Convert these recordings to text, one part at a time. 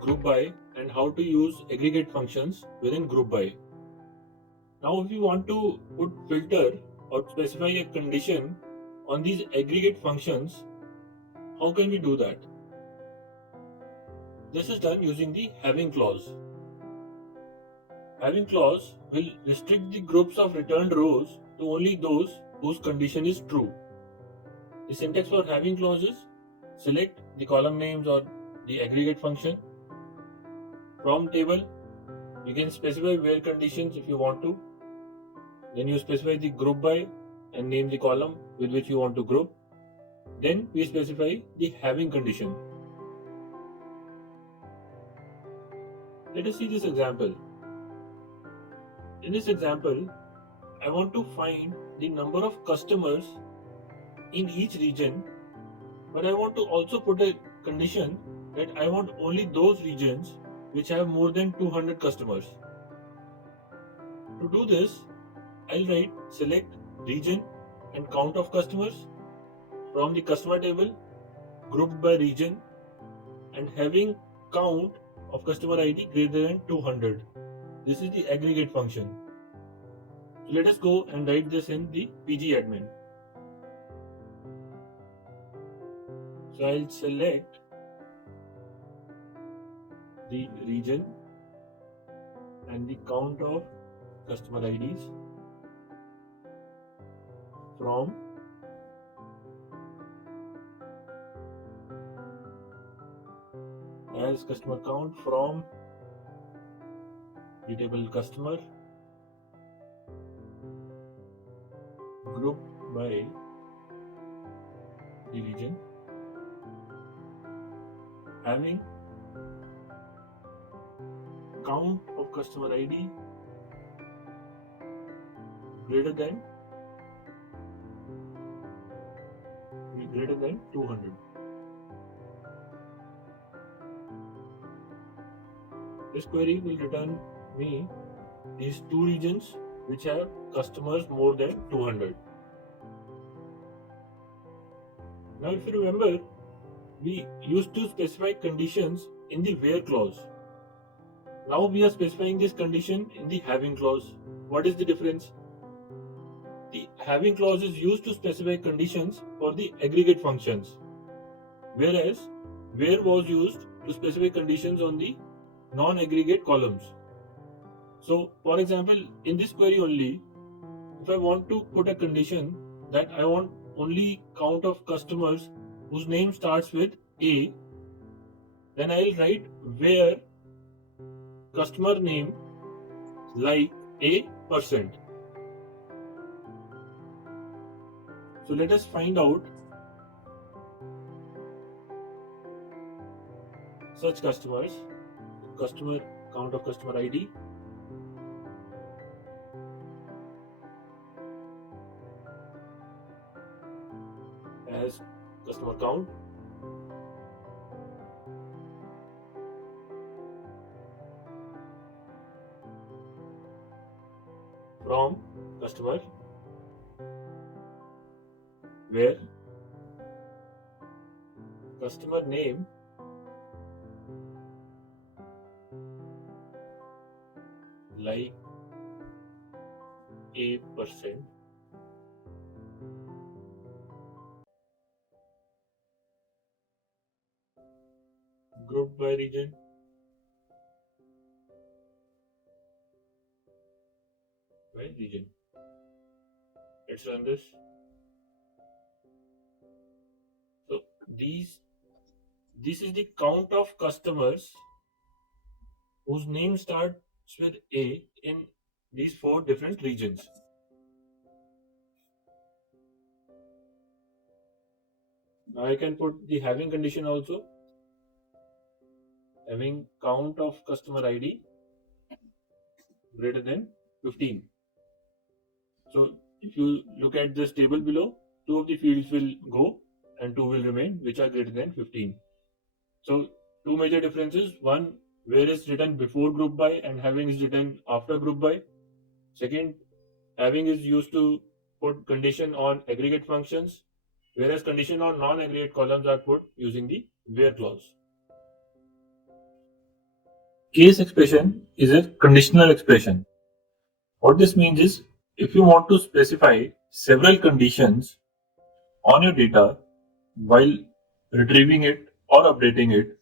group by and how to use aggregate functions within group by. Now if you want to put filter or specify a condition on these aggregate functions, how can we do that? This is done using the having clause. Having clause will restrict the groups of returned rows to only those whose condition is true. The syntax for having clause is select the column names or the aggregate function. From table, you can specify where conditions if you want to. Then you specify the group by and name the column with which you want to group. Then we specify the having condition. Let us see this example. In this example, I want to find the number of customers in each region, but I want to also put a condition that I want only those regions which have more than 200 customers. To do this, I'll write select region and count of customers from the customer table, grouped by region, and having count of customer ID greater than 200. This is the aggregate function. So let us go and write this in the PG admin. So I'll select the region and the count of customer IDs from as customer count from the table customer group by the region, having count of customer ID greater than 200. This query will return me these two regions which have customers more than 200. Now if you remember, we used to specify conditions in the where clause. Now we are specifying this condition in the having clause. What is the difference? The having clause is used to specify conditions for the aggregate functions, whereas where was used to specify conditions on the non-aggregate columns. So for example, in this query only, if I want to put a condition that I want only count of customers whose name starts with A, then I'll write where customer name like A%. So let us find out such customers, customer count of customer ID as customer count from customer where customer name like A%, grouped by region by region. Let's run this. So this is the count of customers whose name starts with A in these 4 different regions. Now I can put the having condition also. Having count of customer ID greater than 15. So if you look at this table below, 2 of the fields will go and 2 will remain which are greater than 15. So 2 major differences. One, where is written before group by and having is written after group by. Second, having is used to put condition on aggregate functions, whereas condition on non-aggregate columns are put using the where clause. Case expression is a conditional expression. What this means is, if you want to specify several conditions on your data while retrieving it or updating it,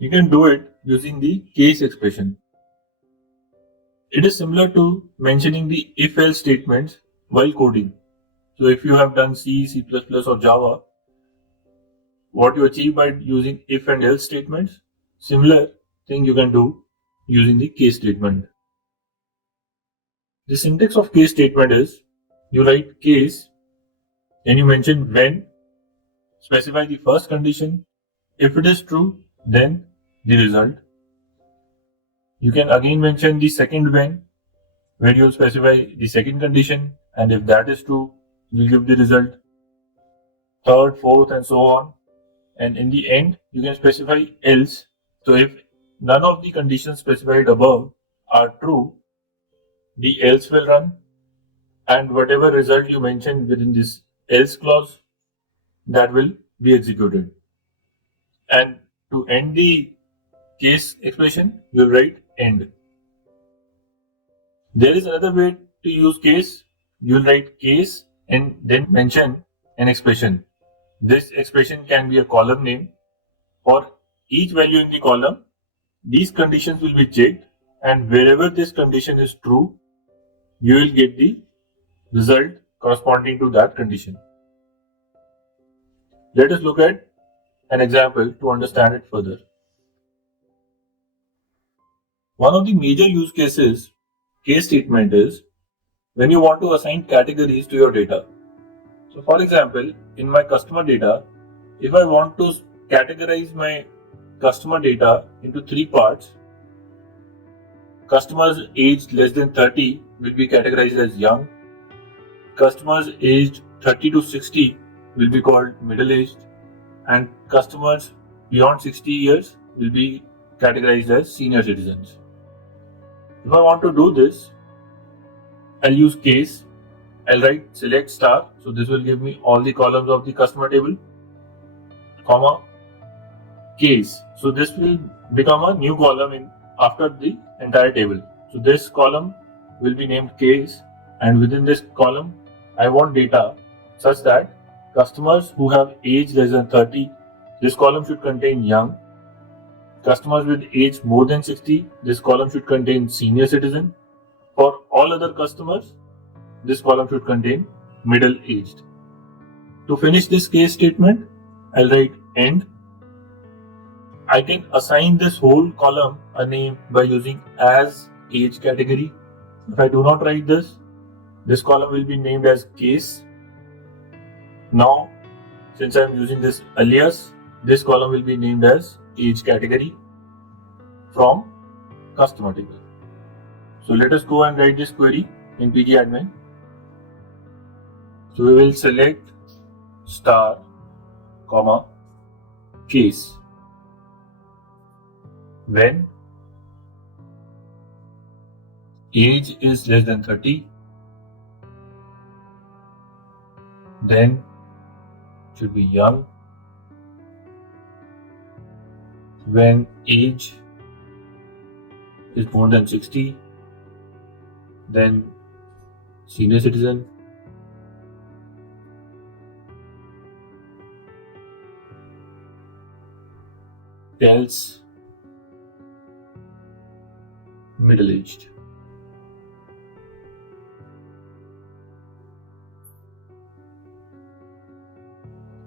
you can do it using the case expression. It is similar to mentioning the if-else statements while coding. So if you have done C, C++ or Java, what you achieve by using if and else statements, similar thing you can do using the case statement. The syntax of case statement is, you write case and you mention when, specify the first condition. If it is true, then the result. You can again mention the second when, where you'll specify the second condition, and if that is true, you'll give the result. Third, fourth, and so on. And in the end, you can specify else. So if none of the conditions specified above are true, the else will run, and whatever result you mentioned within this else clause, that will be executed. And to end the case expression, you'll write end. There is another way to use case. You'll write case and then mention an expression. This expression can be a column name. For each value in the column, these conditions will be checked, and wherever this condition is true, you will get the result corresponding to that condition. Let us look at an example to understand it further. One of the major use cases case statement is when you want to assign categories to your data. So for example, in my customer data, if I want to categorize my customer data into three parts, customers aged less than 30 will be categorized as young, customers aged 30 to 60 will be called middle-aged, and customers beyond 60 years will be categorized as senior citizens. If I want to do this, I'll use case. I'll write select star, so this will give me all the columns of the customer table, comma, case. So this will become a new column after the entire table. So this column will be named case, and within this column, I want data such that customers who have age less than 30, this column should contain young. Customers with age more than 60, this column should contain senior citizen. For all other customers, this column should contain middle-aged. To finish this case statement, I'll write end. I can assign this whole column a name by using as age category. If I do not write this column will be named as case. Now, since I am using this alias, this column will be named as age category from customer table. So let us go and write this query in pgadmin. So we will select star, comma, case. When age is less than 30, then should be young. When age is more than 60, then senior citizen. Else middle-aged.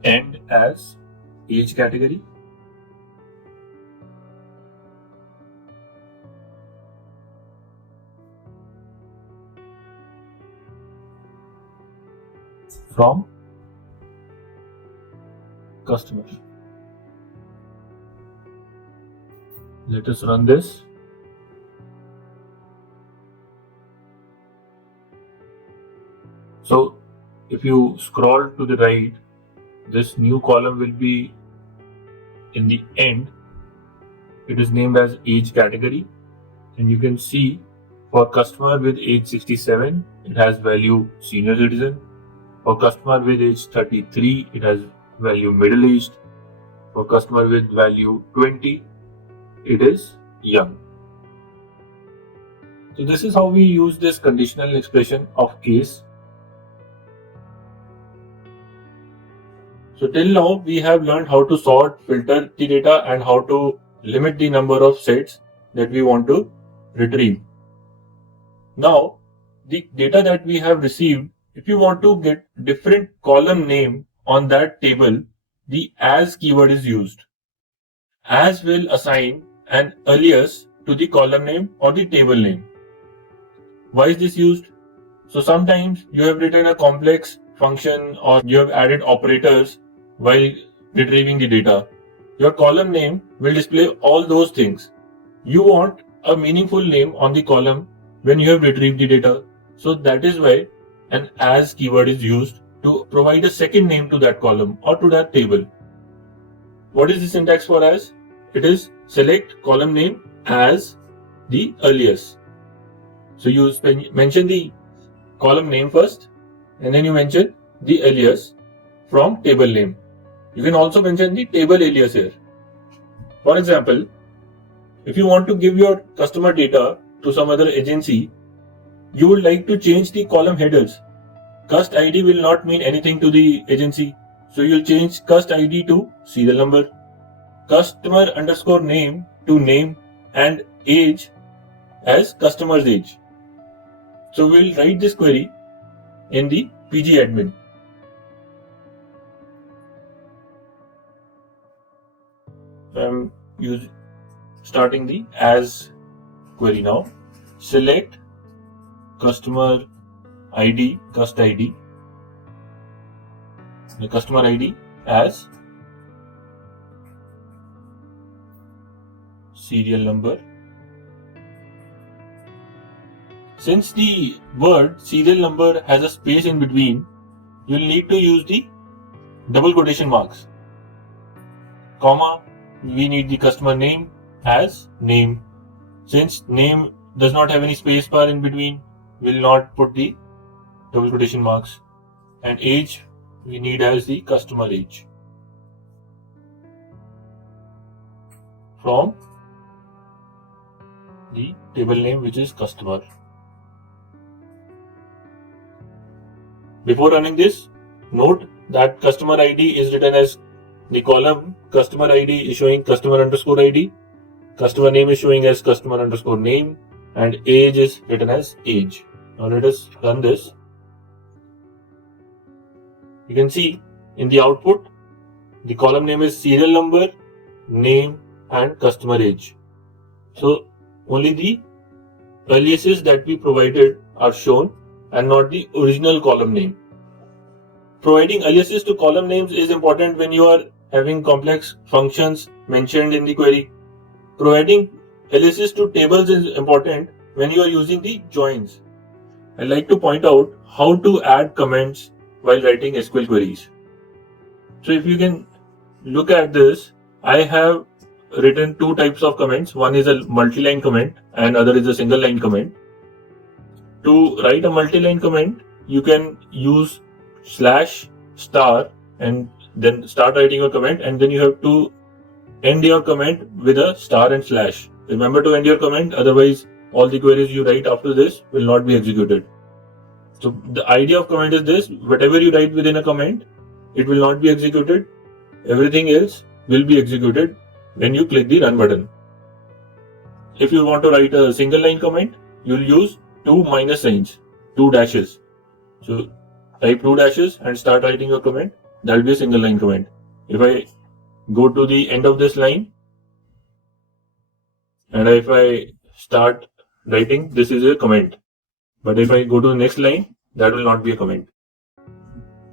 End as age category. From customer. Let us run this. So if you scroll to the right, this new column will be in the end. It is named as age category, and you can see for customer with age 67, it has value senior citizen. For customer with age 33, it has value middle aged. For customer with value 20, it is young. So this is how we use this conditional expression of case. So till now we have learned how to sort, filter the data and how to limit the number of sets that we want to retrieve. Now the data that we have received, if you want to get different column name on that table, the as keyword is used. As will assign an alias to the column name or the table name. Why is this used? So sometimes you have written a complex function or you have added operators while retrieving the data. Your column name will display all those things. You want a meaningful name on the column when you have retrieved the data. So that is why an as keyword is used to provide a second name to that column or to that table. What is the syntax for as? It is select column name as the alias. So you mention the column name first and then you mention the alias from table name. You can also mention the table alias here. For example, if you want to give your customer data to some other agency, you would like to change the column headers. Cust ID will not mean anything to the agency. So you'll change cust ID to serial number, customer underscore name to name, and age as customer's age. So we'll write this query in the PG admin. I'm starting the as query now. Select customer ID, cust ID, the customer ID as serial number. Since the word serial number has a space in between, you'll need to use the double quotation marks. Comma, we need the customer name as name. Since name does not have any space bar in between, we'll not put the double quotation marks. And age, we need as the customer age. From the table name, which is customer. Before running this, note that customer ID is written as the column customer ID is showing customer underscore ID, customer name is showing as customer underscore name, and age is written as age. Now let us run this. You can see in the output, the column name is serial number, name, and customer age. So only the aliases that we provided are shown and not the original column name. Providing aliases to column names is important when you are having complex functions mentioned in the query. Providing aliases to tables is important when you are using the joins. I'd like to point out how to add comments while writing SQL queries. So if you can look at this, I have written two types of comments. One is a multi-line comment and other is a single line comment. To write a multi-line comment, you can use /* and then start writing your comment, and then you have to end your comment with a star and slash. Remember to end your comment, otherwise all the queries you write after this will not be executed. So the idea of comment is this: whatever you write within a comment, it will not be executed. Everything else will be executed when you click the run button. If you want to write a single line comment, you'll use two minus signs, two dashes. So type two dashes and start writing your comment. That will be a single line comment. If I go to the end of this line and if I start writing, this is a comment. But if I go to the next line, that will not be a comment.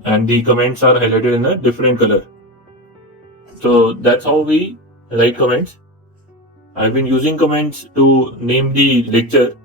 And the comments are highlighted in a different color. So that's how we write comments. I've been using comments to name the lecture